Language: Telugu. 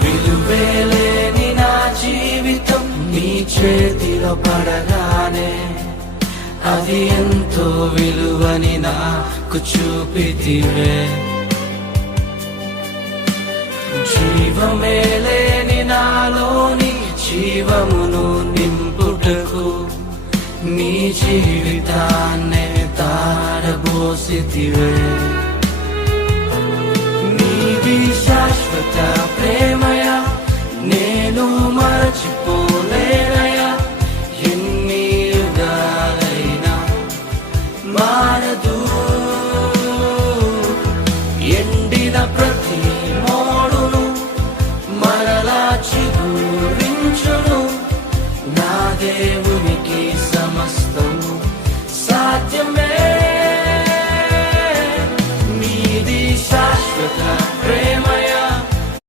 విలువేలేని నా జీవితం నీ చేతిలో పడగానే అది ఎంతో విలువని నాకు చూపితివే. జీవమే లేని నాలోని జీవమును నింపుటకు నీ జీవితాన్నే తారబోసితివే.